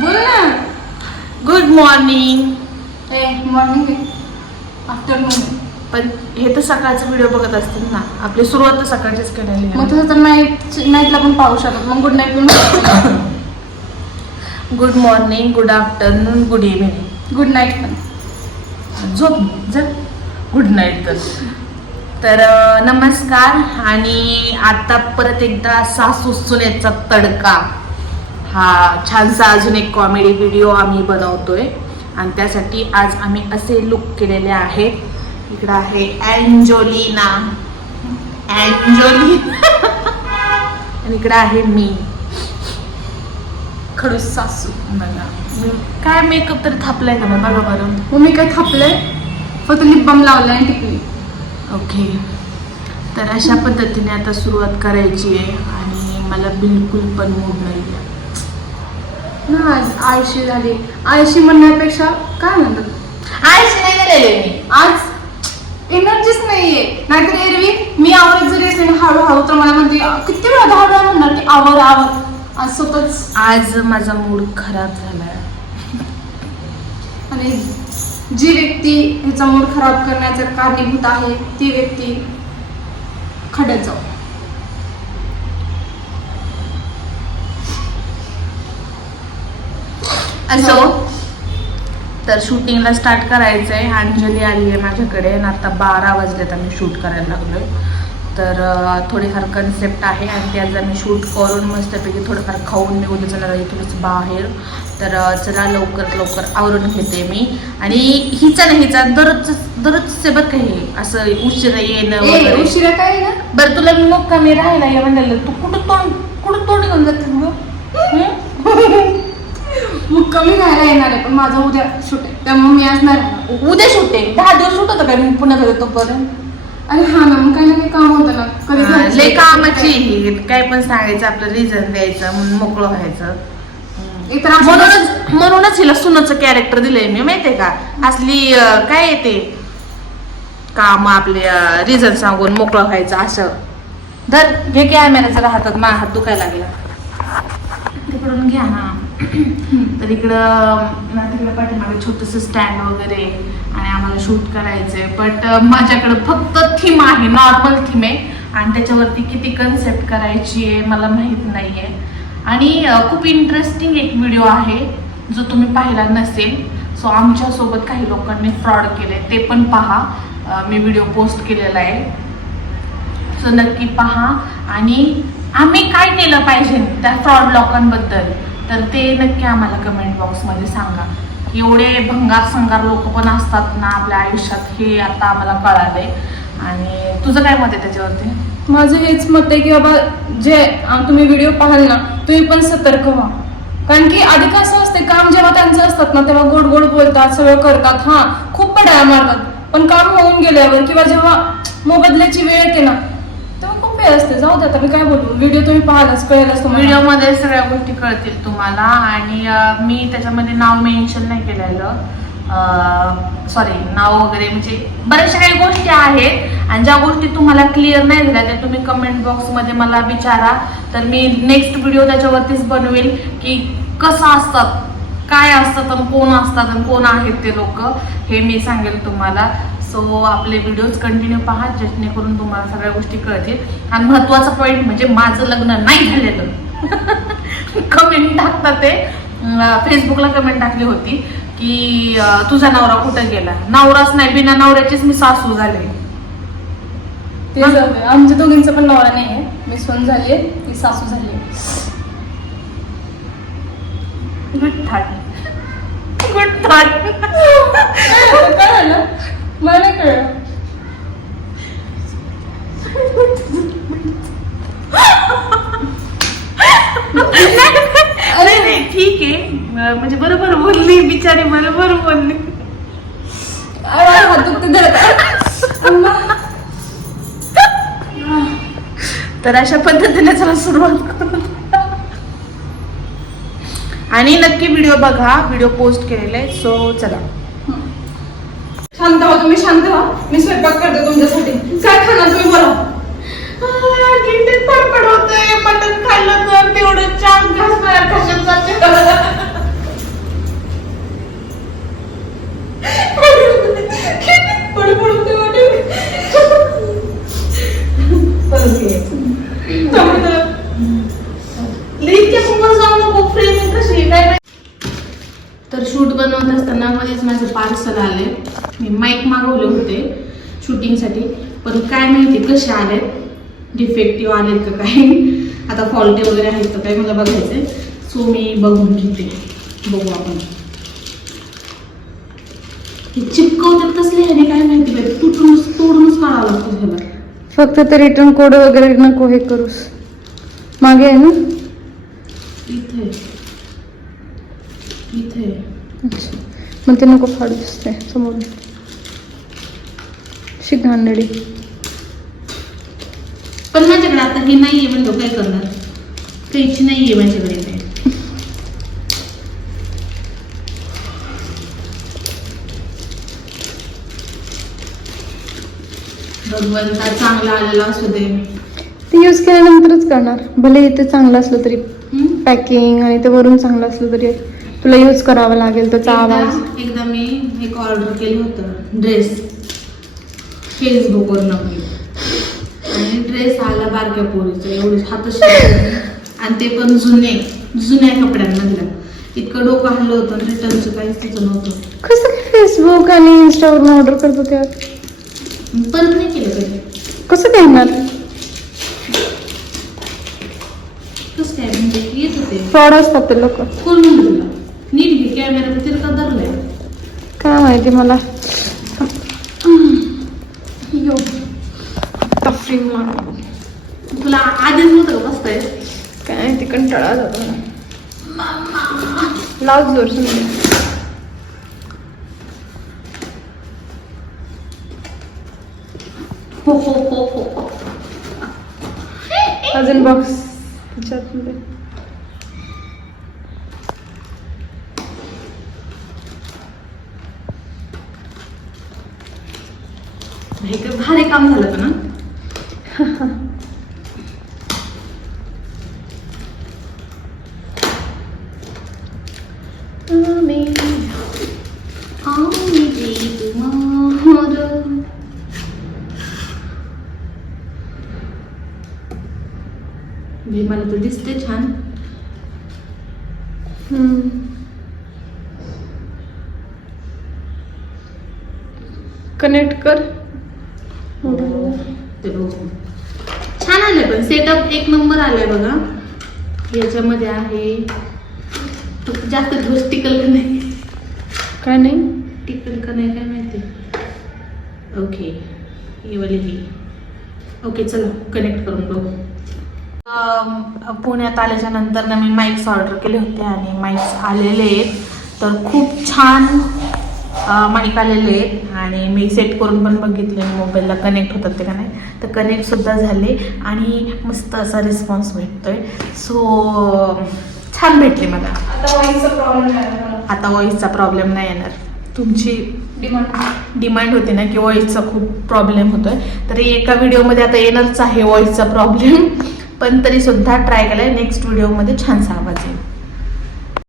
बोल ना. Good morning ए मॉर्निंग आफ्टरनून पण हे तर सकाळचा व्हिडिओ बघत असतील ना. आपली सुरुवात तर सकाळचीच केलेली मग तसं तर नाईट नाईटला पण पाहू शकत मग गुड नाईट पण good morning good afternoon good evening good night पण. झोप जर गुड नाईट तर. तर नमस्कार आणि आता परत एकदा सासू सुनेचा तडका. हा छानसा अजून एक कॉमेडी व्हिडिओ आम्ही बनवतोय. आणि त्यासाठी आज आम्ही असे लुक केलेले आहेत इकडं आहे अँजोलिना अँजोलिना आणि इकडं आहे मी. खडूस सासू. बघा. काय मेकअप तरी थापलाय का मग बघा बरं. मग मी काय थापलंय? फक्त लिप बाम लावलाय आणि टिकली ओके तर अशा पद्धतीने आता सुरुवात करायची आहे आणि मला बिलकुल पण मूड नाही आहे ना आज आळशी झाली. आळशी म्हणण्यापेक्षा काय म्हणतात? आळशी नाही झालेले मी. आज एनर्जीच नाहीये. नाहीतर एरवी मी आवडत जरी असेल ना हळूहळू तर मला म्हणते किती वेळा दहा वेळा म्हणणार की आवर आवर. आज स्वतःच आज माझा मूड खराब झालाय. आणि जी व्यक्ती ह्याचा मूड खराब करण्याचा कारणीभूत आहे ती व्यक्ती खड्यात जाऊ असो तर शूटिंगला स्टार्ट करायचं आहे अंजली आली आहे माझ्याकडे. आणि आता बारा वाजलेत आम्ही शूट करायला लागलोय. तर थोडीफार कन्सेप्ट आहे आणि ते आज आम्ही शूट करून मस्तपैकी थोडंफार खाऊन मी उद्या जाणार आहे थोडंसं बाहेर. तर चला लवकर लवकर आवरून घेते मी. आणि हिचा नाही हिचा दररोज दररोजचे बरं का हे असं उशिरा येणं. उशिरा काय ना बरं तुला मी मग कमी राहायला या म्हणलं. तू कुठं तोंड कुठं तोंड घेऊन जाते मग? मग कमी राहायला येणार आहे पण माझं उद्या शूट आहे. त्यामुळे मी राहणार. उद्या शूटिंग दहा दिवस शूट होतं काय मी पुण्यात होते तोपर्यंत. अरे हा ना मग काही ना काही काम लय कामाची ही. काय पण सांगायचं आपलं रिझन द्यायचं म्हणून मोकळं व्हायचं. म्हणूनच म्हणूनच हिला सुनाचं कॅरेक्टर दिलंय मी माहितीये का? असली अं, काय येते काम आपले रिझन सांगून मोकळं व्हायचं असं. धर घे कॅमेरा जरा हातात मा हात दुखायला लागला. तिकडून घ्या ना. तर इकडं ना तिकडं पाठीमागे छोटंसं स्टँड वगैरे आणि आम्हाला शूट करायचंय. बट माझ्याकडं फक्त थीम आहे नॉर्मल थीम आहे. आणि त्याच्यावरती किती कन्सेप्ट करायची आहे मला माहीत नाही आहे आणि खूप इंटरेस्टिंग एक व्हिडिओ आहे जो तुम्ही पाहिला नसेल. सो आमच्यासोबत काही लोकांनी फ्रॉड केले ते पण पहा. मी व्हिडिओ पोस्ट केलेला आहे. सो नक्की पहा. आणि आम्ही काय केलं पाहिजे त्या फ्रॉड लोकांबद्दल? तर ते नक्की आम्हाला कमेंट बॉक्समध्ये सांगा. एवढे भंगार संगार लोक पण असतात ना आपल्या आयुष्यात हे आता आम्हाला कळालंय. आणि तुझं काय मत आहे त्याच्यावरती? माझं हेच मत आहे की बाबा जे तुम्ही व्हिडिओ पाहाल ना तुम्ही पण सतर्क व्हा. कारण की आधी कसं असते काम जेव्हा त्यांचं असतात ना तेव्हा गोड गोड बोलतात सगळं करतात. हा खूप पडाया मारतात. पण काम होऊन गेल्यावर किंवा जेव्हा मोबदल्याची वेळ येते ना तेव्हा खूप वेळ असते. जाऊ दे आता मी काय बोलू? व्हिडिओ तुम्ही पाहालच कळेलच तुम्हाला. व्हिडिओमध्ये सगळ्या गोष्टी कळतील तुम्हाला. आणि अं, मी त्याच्यामध्ये नाव मेन्शन नाही केलेलं. सॉरी नाव वगैरे म्हणजे बऱ्याचशा काही गोष्टी आहेत. आणि ज्या गोष्टी तुम्हाला क्लिअर नाही झाल्या त्या तुम्ही कमेंट बॉक्समध्ये मला विचारा. तर मी नेक्स्ट व्हिडिओ त्याच्यावरतीच बनवेल की कसं असतात काय असतात आणि कोण असतात आणि कोण आहेत ते लोक हे मी सांगेल तुम्हाला. सो आपले व्हिडिओज कंटिन्यू पहा जेणेकरून तुम्हाला सगळ्या गोष्टी कळतील. आणि महत्त्वाचा पॉईंट म्हणजे माझं लग्न नाही झालेलं. कमेंट टाकतात ते. फेसबुकला कमेंट टाकली होती. की तुझा नवरा कुठं गेला नवराच नाही बिना नवऱ्याचीच मी सासू झाले. ते जाऊ. आमच्या दोघींचं पण नवरा नाही आहे. मी सोन झाली आहे ती सासू झाली गुड थॉट गुड थॉट काय झालं? मला नाही कळलं अरे नाही ठीक आहे अं, म्हणजे बरोबर बोलली बिचारी बरोबर बोलली अरे, माझं हात दुखते धरत अम्मा. तर अशा पद्धतीने चला सुरुवात करू. आणि नक्की व्हिडिओ बघा व्हिडिओ पोस्ट केलेला सो चला. शांत व्हा तुम्ही शांत व्हा. मी स्वयंपाक करते तुमच्यासाठी. काय खाणार तुम्ही बोला. बनवत असताना मध्येच माझं पार्सल आले मी माईक मागवले होते शूटिंगसाठी पण काय माहिती कसे आले डिफेक्टिव्ह आलेत का काही आता फॉल्टी वगैरे आहेत का काय मला बघायचंय. सो मी बघून घेते. बघू आपण. हे चिपकवतात कसले ह्याने काय माहिती बाई तुटूनच तोडूनच काढावं लागतं ह्याला फक्त ते रिटर्न कोड वगैरे नको हे करूस. मागे आहे ना? इथे. इथे. मग ते नको फाडूस ते समोर शिक पण माझ्याकडे आता हे नाहीये म्हणजे काय करणार? कैची नाहीये माझ्याकडे ते. भगवंता चांगला आलेला असू दे. ते यूज केल्यानंतरच करणार. भले ते चांगलं असलं तरी? पॅकिंग आणि ते वरून चांगलं असलं तरी. तुला यूज करावं लागेल त्याचा आवाज एकदा मी एक ऑर्डर केलं होतं. ड्रेस फेसबुकवरनं आणि ड्रेस आला बारक्या पोरीचा. एवढे हात आणि ते पण जुने. जुन्या कपड्यांमधलं. इतकं डोकं हल्लं होतं रिटर्नचं काहीच तिचं नव्हतं. कसं फेसबुक आणि इन्स्टावरून ऑर्डर करतो त्यात? परत नाही केलं कधी. कसं काय येणार कसं काय म्हणजे येत होते. फ्रॉड असतात ते लोक. कोण म्हणलं? नीट कॅमेरा तिरका धरलाय. काय माहिती मला. तुला आधीच का बसताय? काय ते कंटाळा जातो लाव जोर समजा हो हो हो हो हो. अजून बॉक्स त्याच्यात हे काय भारी काम झालं का ना मला तर दिसते छान. कनेक्ट कर. बघू छान आलंय पण सेटअप एक नंबर आलाय बघा. याच्यामध्ये आहे. जास्त दिवस टिकल का नाही? काय नाही. टिकल का नाही काय माहिती? ओके ही वाली ही ओके चला कनेक्ट करून बघू. पुण्यात आल्याच्यानंतर ना मी माईक्स ऑर्डर केले होते आणि माईक्स आलेले आहेत. तर खूप छान माईक आलेले आहेत. आणि मी सेट करून पण बघितले. मोबाईलला कनेक्ट होतात ते का नाही? तर कनेक्ट सुद्धा झाले. आणि मस्त असा रिस्पॉन्स भेटतोय. सो छान भेटले मला. आता वाईचा प्रॉब्लेम आहे आता वॉईसचा प्रॉब्लेम नाही येणार. तुमची डिमांड डिमांड होती ना की वॉईसचा खूप प्रॉब्लेम होतोय. तर एका व्हिडिओमध्ये आता येणारच आहे वॉईसचा प्रॉब्लेम पण तरी सुद्धा ट्राय केलाय. नेक्स्ट व्हिडिओमध्ये छानसा आवाज येईल.